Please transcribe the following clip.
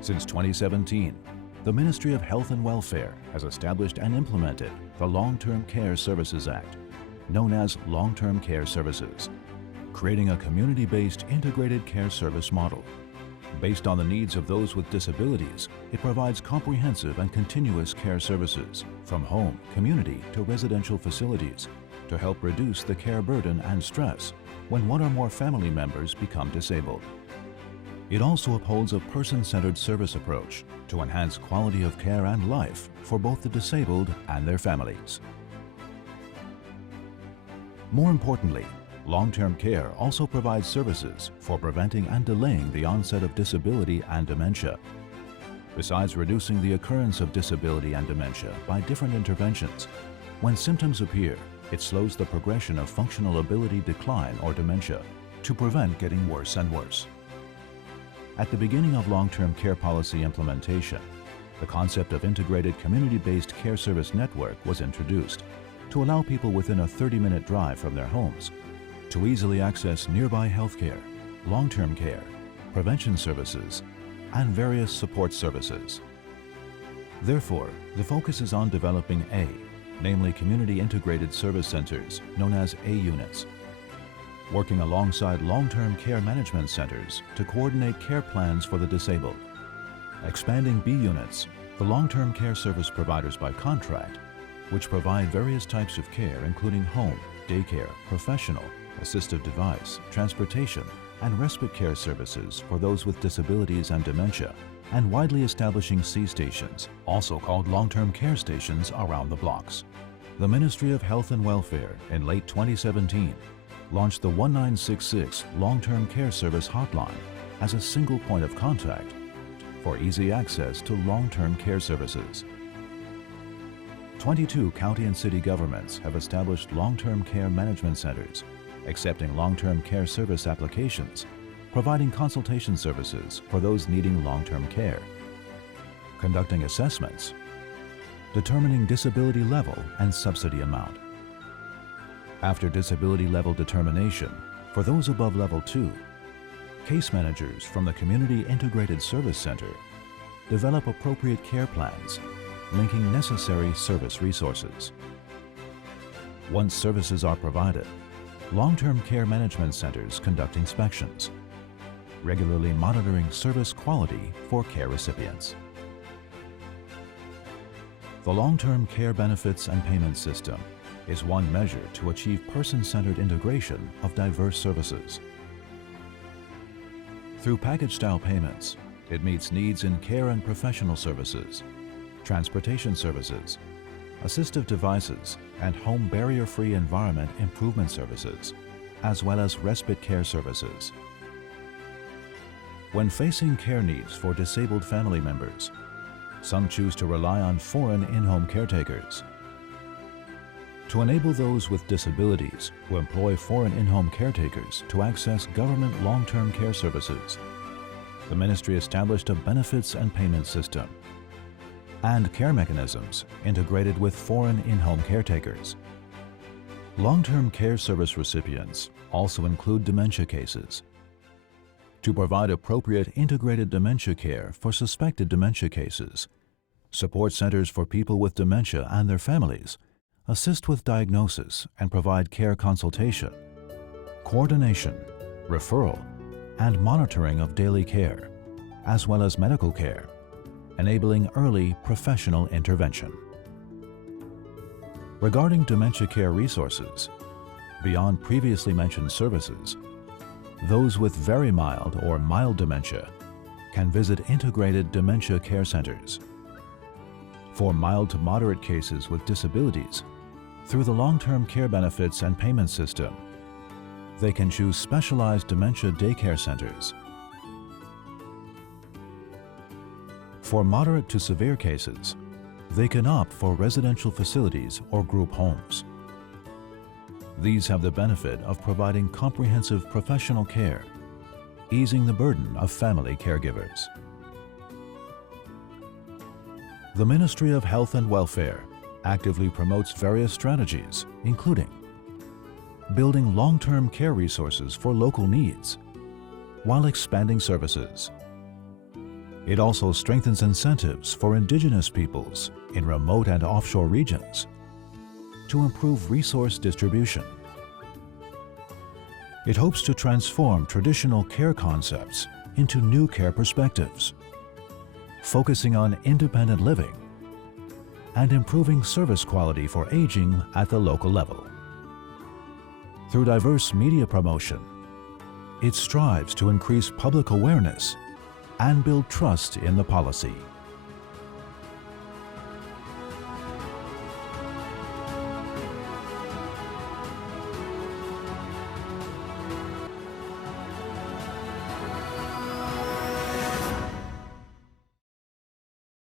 Since 2017, the Ministry of Health and Welfare has established and implemented the Long-Term Care Services Act, known as Long-Term Care Services, creating a community-based integrated care service model. Based on the needs of those with disabilities, it provides comprehensive and continuous care services from home, community to residential facilities to help reduce the care burden and stress when one or more family members become disabled. It also upholds a person-centered service approach to enhance quality of care and life for both the disabled and their families. More importantly, long-term care also provides services for preventing and delaying the onset of disability and dementia. Besides reducing the occurrence of disability and dementia by different interventions, when symptoms appear, it slows the progression of functional ability decline or dementia to prevent getting worse and worse. At the beginning of long-term care policy implementation, the concept of integrated community-based care service network was introduced to allow people within a 30-minute drive from their homes to easily access nearby healthcare, long-term care, prevention services, and various support services. Therefore, the focus is on developing namely Community Integrated Service Centers, known as A units, working alongside long-term care management centers to coordinate care plans for the disabled, expanding B units, the long-term care service providers by contract, which provide various types of care including home, daycare, professional, assistive device, transportation, and respite care services for those with disabilities and dementia, and widely establishing C stations, also called long-term care stations, around the blocks. The Ministry of Health and Welfare in late 2017 launched the 1966 Long-Term Care Service Hotline as a single point of contact for easy access to long-term care services. 22 county and city governments have established long-term care management centers, accepting long-term care service applications, providing consultation services for those needing long-term care, conducting assessments, determining disability level and subsidy amount. After disability level determination, for those above level 2, case managers from the Community Integrated Service Center develop appropriate care plans, linking necessary service resources. Once services are provided, long-term care management centers conduct inspections, regularly monitoring service quality for care recipients. The long-term care benefits and payment system is one measure to achieve person-centered integration of diverse services. Through package-style payments, it meets needs in care and professional services, transportation services, assistive devices, and home barrier-free environment improvement services, as well as respite care services. When facing care needs for disabled family members, some choose to rely on foreign in-home caretakers. To enable those with disabilities who employ foreign in-home caretakers to access government long-term care services, the Ministry established a benefits and payment system and care mechanisms integrated with foreign in-home caretakers. Long-term care service recipients also include dementia cases. To provide appropriate integrated dementia care for suspected dementia cases, support centers for people with dementia and their families assist with diagnosis and provide care consultation, coordination, referral, and monitoring of daily care, as well as medical care, enabling early professional intervention. Regarding dementia care resources, beyond previously mentioned services, those with very mild or mild dementia can visit integrated dementia care centers. For mild to moderate cases with disabilities, through the long-term care benefits and payment system, they can choose specialized dementia daycare centers. For moderate to severe cases, they can opt for residential facilities or group homes. These have the benefit of providing comprehensive professional care, easing the burden of family caregivers. The Ministry of Health and Welfare actively promotes various strategies, including building long-term care resources for local needs while expanding services, It also strengthens incentives for indigenous peoples in remote and offshore regions to improve resource distribution. It hopes to transform traditional care concepts into new care perspectives, focusing on independent living and improving service quality for aging at the local level. Through diverse media promotion, it strives to increase public awareness and build trust in the policy.